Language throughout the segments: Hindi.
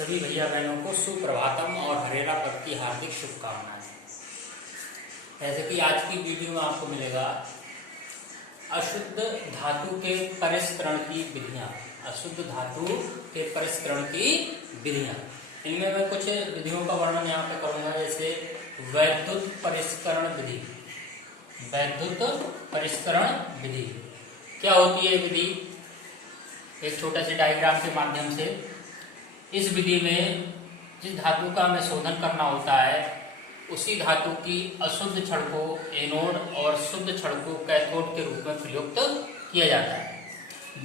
सभी भैया बहनों को सुप्रभातम और हरेरा पर्व की हार्दिक शुभकामनाएं। जैसे कि आज की वीडियो में आपको मिलेगा अशुद्ध धातु के परिष्करण की विधियां। अशुद्ध धातु के परिष्करण की विधियां, इनमें मैं कुछ विधियों का वर्णन यहाँ पे करूंगा, जैसे वैद्युत परिष्करण विधि। वैद्युत परिष्करण विधि क्या होती है विधि? एक छोटा सा डायग्राम के माध्यम से। इस विधि में जिस धातु का हमें शोधन करना होता है उसी धातु की अशुद्ध छड़ को एनोड और शुद्ध छड़ को कैथोड के रूप में प्रयुक्त किया जाता है।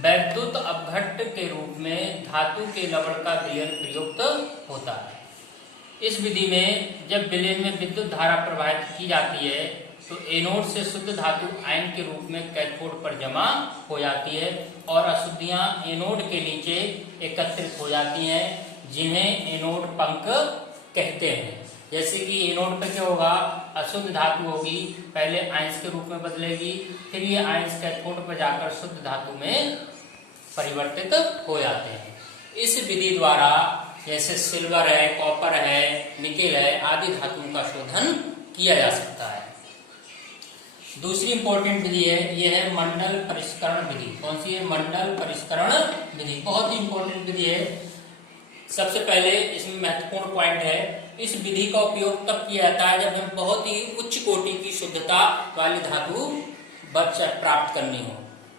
वैद्युत अपघट्ट के रूप में धातु के लवण का विलयन प्रयुक्त होता है। इस विधि में जब विलयन में विद्युत धारा प्रवाहित की जाती है तो एनोड से शुद्ध धातु आयन के रूप में कैथोड पर जमा हो जाती है और अशुद्धियां एनोड के नीचे एकत्रित हो जाती हैं, जिन्हें एनोड पंख कहते हैं। जैसे कि एनोड पे क्या होगा, अशुद्ध धातु होगी, पहले आयंस के रूप में बदलेगी, फिर ये आयंस कैथोड पर जाकर शुद्ध धातु में परिवर्तित हो जाते हैं। इस विधि द्वारा जैसे सिल्वर है, कॉपर है, निकेल है आदि धातुओं का शोधन किया जा सकता है। दूसरी इंपॉर्टेंट विधि है, यह है मंडल परिष्करण विधि। कौन सी है? मंडल परिष्करण विधि। बहुत ही इंपॉर्टेंट विधि है। सबसे पहले इसमें महत्वपूर्ण पॉइंट है, इस विधि का उपयोग तब किया जाता है जब हमें बहुत ही उच्च कोटि की शुद्धता वाली धातु प्राप्त करनी हो।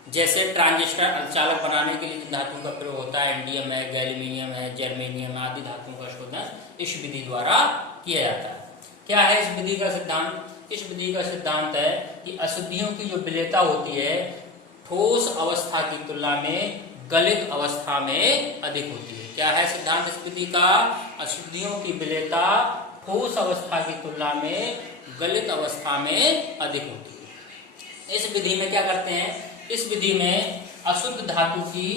जैसे ट्रांजिस्टर अर्धचालक बनाने के लिए जिन धातुओं का प्रयोग होता है, इंडियम है, गैल्यूमीनियम है, जर्मेनियम आदि धातुओं का शोधन इस विधि द्वारा किया जाता है। क्या है इस विधि का सिद्धांत? इस विधि का सिद्धांत है कि अशुद्धियों की जो विलेयता होती है ठोस अवस्था की तुलना में गलित अवस्था में अधिक होती है। क्या है सिद्धांत इस विधि का? अशुद्धियों की विलेयता ठोस अवस्था की तुलना में गलित अवस्था में अधिक होती है। इस विधि में क्या करते हैं? इस विधि में अशुद्ध धातु की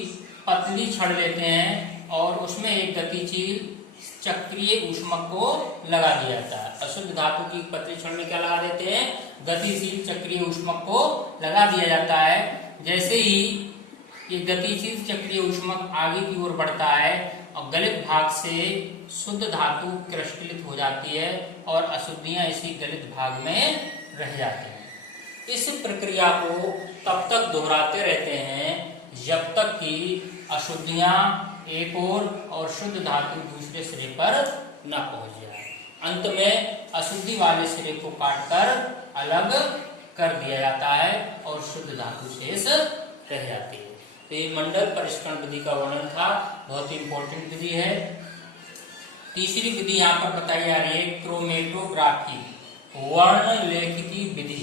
पतली छड़ लेते हैं और उसमें एक गतिशील चक्रीय ऊष्मक को लगा दिया जाता है। अशुद्ध धातु की पतली छड़ में क्या लगा देते हैं? गतिशील चक्रीय ऊष्मक को लगा दिया जाता है। जैसे ही ये गतिशील चक्रीय ऊष्मक आगे की ओर बढ़ता है और गलित भाग से शुद्ध धातु क्रिस्टलित हो जाती है और अशुद्धियां इसी गलित भाग में रह जाती हैं। इस प्रक्रिया को तब तक दोहराते रहते हैं जब तक कि अशुद्धियां एक ओर और शुद्ध धातु दूसरे सिरे पर न पहुंच जाए। अंत में अशुद्धि वाले सिरे को काटकर अलग कर दिया जाता है और शुद्ध धातु शेष रह जाती है। तो ये मंडल परिष्करण विधि का वर्णन था, बहुत ही इंपॉर्टेंट विधि है। तीसरी विधि यहाँ पर बताई जा रही है क्रोमेटोग्राफी, वर्णलेखिकी विधि।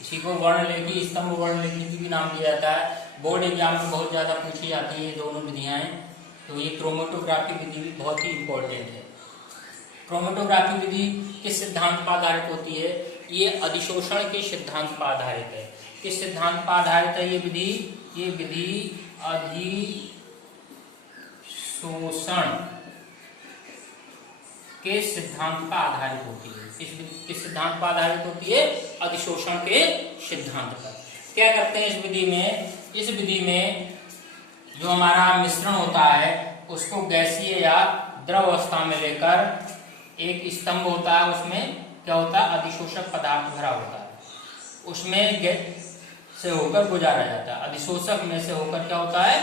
इसी को वर्णलेखी, स्तंभ वर्णलेखिकी भी नाम दिया जाता है। बोर्ड एग्जाम में बहुत ज्यादा पूछी जाती है दोनों विधियां। तो ये क्रोमेटोग्राफी विधि भी बहुत ही इंपॉर्टेंट है। क्रोमेटोग्राफी विधि किस सिद्धांत पर आधारित होती है? ये अधिशोषण के सिद्धांत पर आधारित है। किस सिद्धांत पर आधारित है ये विधि? ये विधि अधिशोषण के सिद्धांत पर आधारित होती है। किस सिद्धांत पर आधारित होती है? अधिशोषण के सिद्धांत पर। क्या करते हैं इस विधि में? इस विधि में जो हमारा मिश्रण होता है उसको गैसीय या द्रव अवस्था में लेकर एक स्तंभ होता है, उसमें क्या होता है? अधिशोषक पदार्थ भरा होता है, उसमें से होकर गुजारा जाता है। अधिशोषक में से होकर क्या होता है?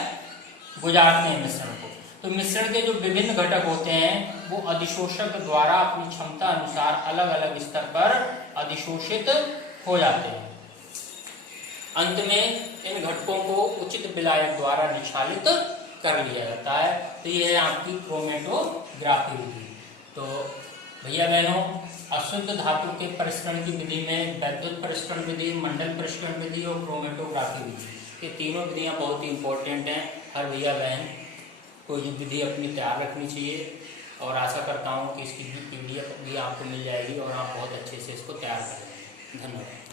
गुजारते हैं मिश्रण को। तो मिश्रण के जो विभिन्न घटक होते हैं वो अधिशोषक द्वारा अपनी क्षमता अनुसार अलग अलग स्तर पर अधिशोषित हो जाते हैं। अंत में इन घटकों को उचित विलायक द्वारा निक्षालित कर लिया जाता है। तो ये है आपकी क्रोमेटोग्राफी विधि। तो भैया बहनों, अशुद्ध धातु के परिष्करण की विधि में वैद्युत परिष्करण विधि, मंडल परिष्करण विधि और क्रोमेटोग्राफी विधि, ये तीनों विधियां बहुत ही इंपॉर्टेंट हैं। हर भैया बहन को ये विधि अपनी तैयार रखनी चाहिए और आशा करता हूँ कि इसकी PDF भी आपको मिल जाएगी और आप बहुत अच्छे से इसको तैयार करेंगे। धन्यवाद।